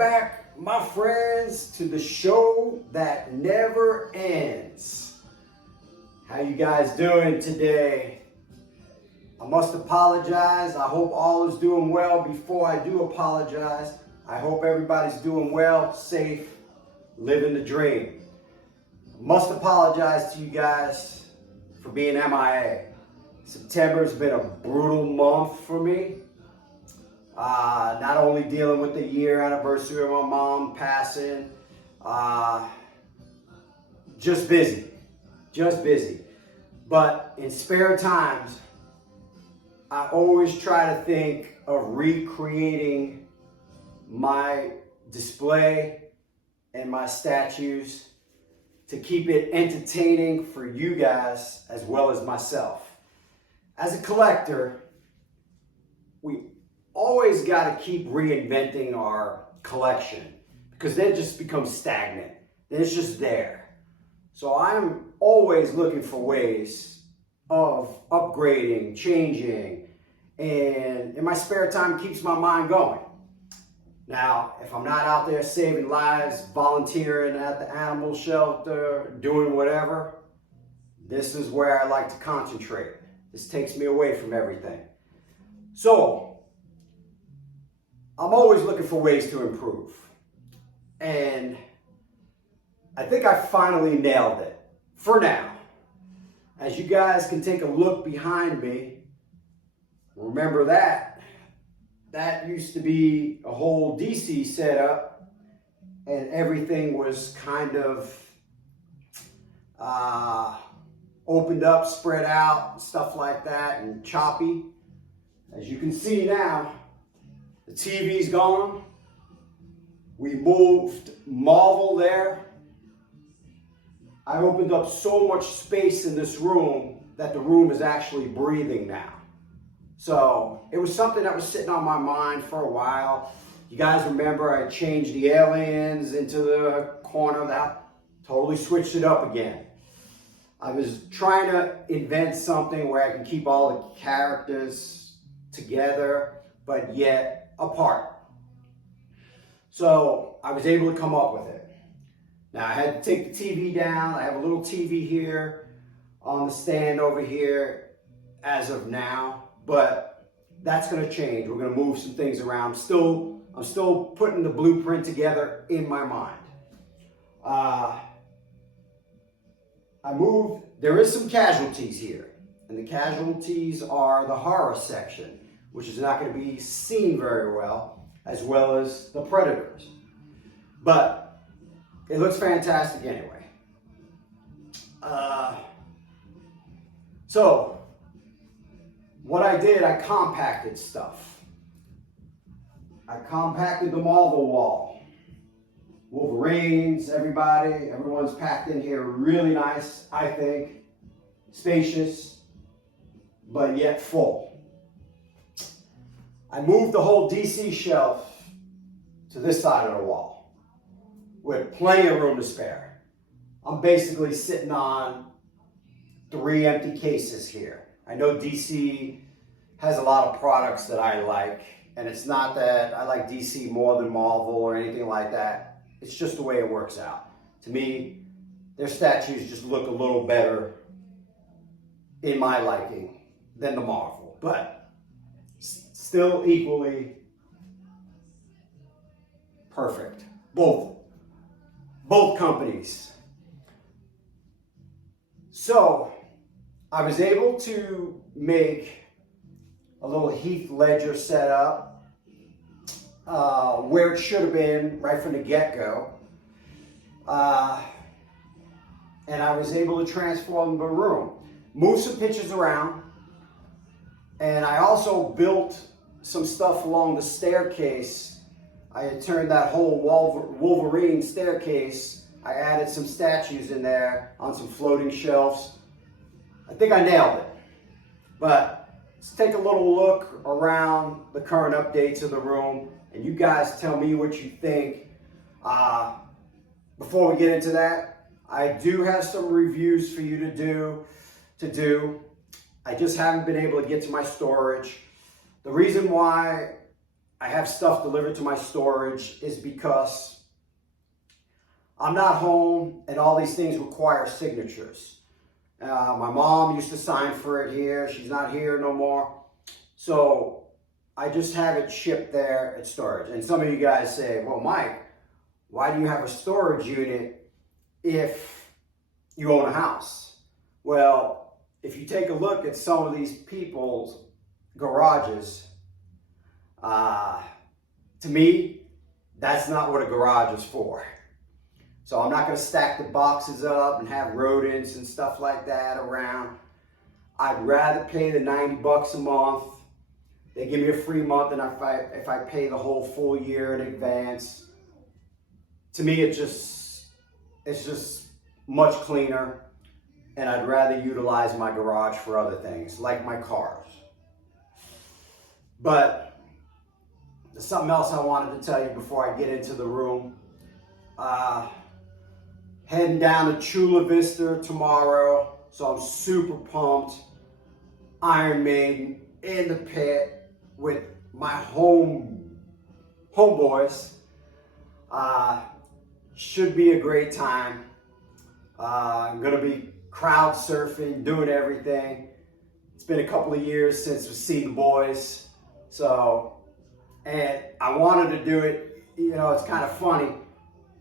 back, my friends, to the show that never ends. How you guys doing today? I must apologize. I hope all is doing well. Before I do apologize, I hope everybody's doing well, safe, living the dream. I must apologize to you guys for being MIA. September's been a brutal month for me. Not only dealing with the year anniversary of my mom passing, just busy. But in spare times, I always try to think of recreating my display and my statues to keep it entertaining for you guys as well as myself. As a collector, we always got to keep reinventing our collection because then it just becomes stagnant. Then it's just there. So I'm always looking for ways of upgrading, changing, and in my spare time it keeps my mind going. Now, if I'm not out there saving lives, volunteering at the animal shelter, doing whatever, this is where I like to concentrate. This takes me away from everything. So, I'm always looking for ways to improve. And I think I finally nailed it, for now. As you guys can take a look behind me, remember that used to be a whole DC setup, and everything was kind of opened up, spread out, stuff like that, and choppy. As you can see now, the TV's gone. We moved Marvel there. I opened up so much space in this room that the room is actually breathing now. So it was something that was sitting on my mind for a while. You guys remember I changed the aliens into the corner. That totally switched it up again. I was trying to invent something where I can keep all the characters together, but yet apart. So I was able to come up with it. Now I had to take the TV down. I have a little TV here on the stand over here as of now, but that's going to change. We're going to move some things around. I'm still putting the blueprint together in my mind. There is some casualties here, and the casualties are the horror section, which is not going to be seen very well as the predators. But it looks fantastic anyway. So what I did, I compacted stuff. I compacted the Marvel wall. Wolverines, everyone's packed in here really nice, I think. Spacious, but yet full. I moved the whole DC shelf to this side of the wall with plenty of room to spare. I'm basically sitting on 3 empty cases here. I know DC has a lot of products that I like, and it's not that I like DC more than Marvel or anything like that. It's just the way it works out. To me, their statues just look a little better in my liking than the Marvel, but still equally perfect. Both companies. So I was able to make a little Heath Ledger setup where it should have been right from the get-go. And I was able to transform the room. Move some pictures around. And I also built some stuff along the staircase. I had turned that whole Wolverine staircase. I added some statues in there on some floating shelves. I think I nailed it. But let's take a little look around the current updates of the room, and you guys tell me what you think. Before we get into that, I do have some reviews for you to do. I just haven't been able to get to my storage. The reason why I have stuff delivered to my storage is because I'm not home and all these things require signatures. My mom used to sign for it here. She's not here no more. So I just have it shipped there at storage. And some of you guys say, well, Mike, why do you have a storage unit if you own a house? Well, if you take a look at some of these people's garages, to me, that's not what a garage is for. So I'm not going to stack the boxes up and have rodents and stuff like that around. I'd rather pay the 90 bucks a month. They give me a free month, and if I pay the whole full year in advance, to me it's just much cleaner, and I'd rather utilize my garage for other things, like my cars. But there's something else I wanted to tell you before I get into the room. Heading down to Chula Vista tomorrow, so I'm super pumped. Iron Maiden in the pit with my homeboys. Should be a great time. I'm gonna be crowd surfing, doing everything. It's been a couple of years since we've seen the boys, and I wanted to do it. You know, it's kind of funny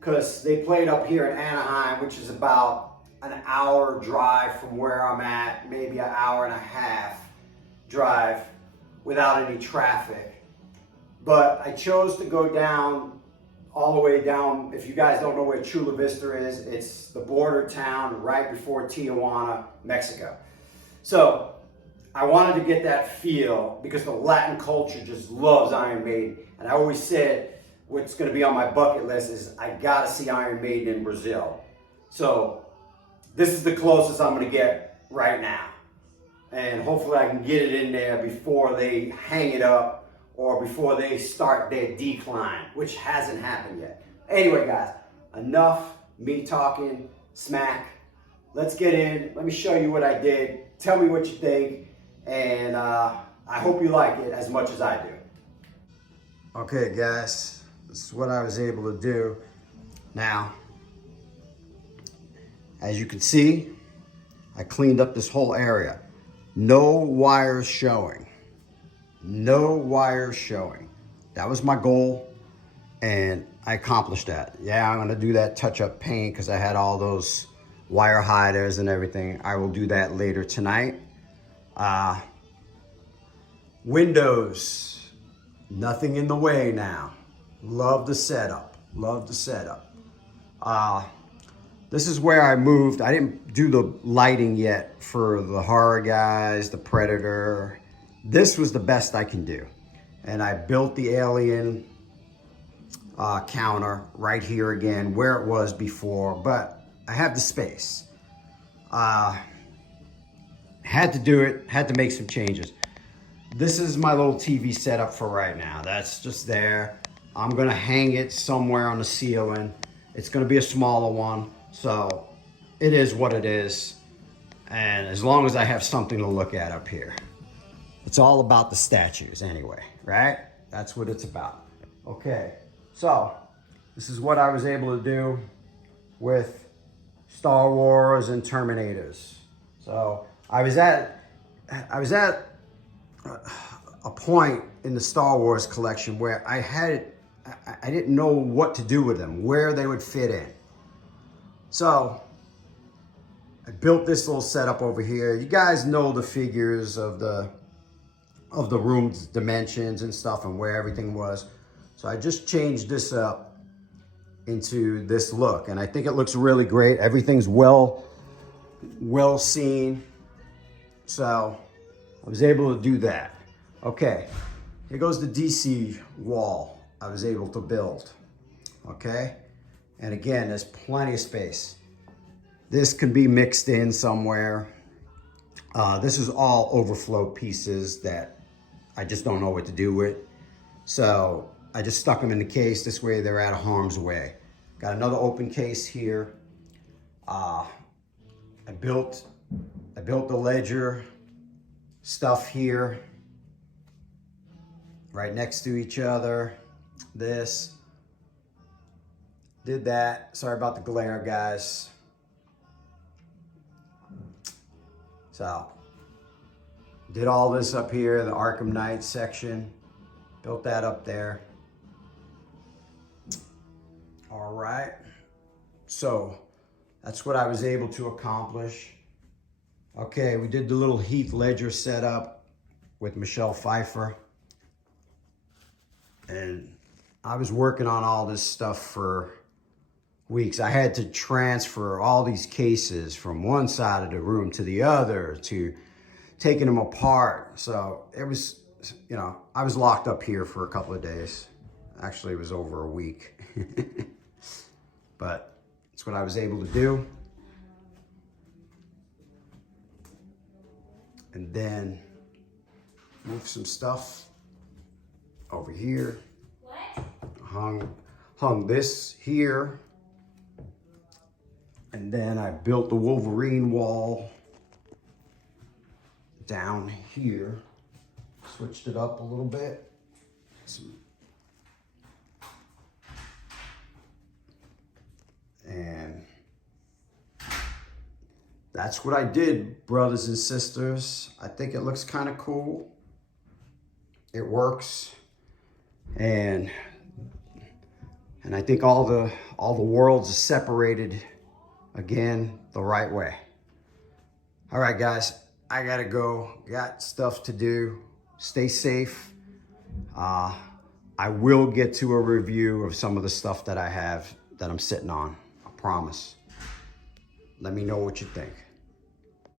because they played up here in Anaheim, which is about an hour drive from where I'm at, maybe an hour and a half drive without any traffic. But I chose to go down, all the way down. If you guys don't know where Chula Vista is, it's the border town right before Tijuana, Mexico. So I wanted to get that feel because the Latin culture just loves Iron Maiden. And I always said, what's going to be on my bucket list is I got to see Iron Maiden in Brazil. So this is the closest I'm going to get right now. And hopefully I can get it in there before they hang it up or before they start their decline, which hasn't happened yet. Anyway, guys, enough me talking smack. Let's get in. Let me show you what I did. Tell me what you think. And I hope you like it as much as I do. Okay, guys. This is what I was able to do. Now, as you can see, I cleaned up this whole area. No wires showing. No wires showing. That was my goal, and I accomplished that. Yeah, I'm gonna do that touch-up paint because I had all those wire hiders and everything. I will do that later tonight. Windows, nothing in the way now. Love the setup, love the setup. This is where I moved. I didn't do the lighting yet for the horror guys, the Predator. This was the best I can do. And I built the Alien counter right here again, where it was before, but I have the space. Had to do it, had to make some changes. This is my little TV setup for right now. That's just there. I'm gonna hang it somewhere on the ceiling. It's gonna be a smaller one, so it is what it is. And as long as I have something to look at up here. It's all about the statues anyway, right? That's what it's about. Okay, so this is what I was able to do with Star Wars and Terminators. So I was at a point in the Star Wars collection where I didn't know what to do with them, where they would fit in. So I built this little setup over here. You guys know the figures of the room's dimensions and stuff and where everything was. So I just changed this up into this look, and I think it looks really great. Everything's well seen. So I was able to do that. Okay, here goes the DC wall I was able to build. Okay, and again, there's plenty of space. This can be mixed in somewhere. This is all overflow pieces that I just don't know what to do with. So I just stuck them in the case. This way they're out of harm's way. Got another open case here. I built the Ledger stuff here, right next to each other. This. Did that. Sorry about the glare, guys. So, did all this up here, the Arkham Knight section. Built that up there. All right. So, that's what I was able to accomplish. Okay, we did the little Heath Ledger setup with Michelle Pfeiffer. And I was working on all this stuff for weeks. I had to transfer all these cases from one side of the room to the other, to taking them apart. So it was, you know, I was locked up here for a couple of days. Actually, it was over a week. But that's what I was able to do. And then move some stuff over here. What? Hung this here. And then I built the Wolverine wall down here. Switched it up a little bit. And that's what I did, brothers and sisters. I think it looks kind of cool. It works. And I think all the worlds are separated again the right way. All right, guys, I gotta go. Got stuff to do. Stay safe. I will get to a review of some of the stuff that I have that I'm sitting on. I promise. Let me know what you think.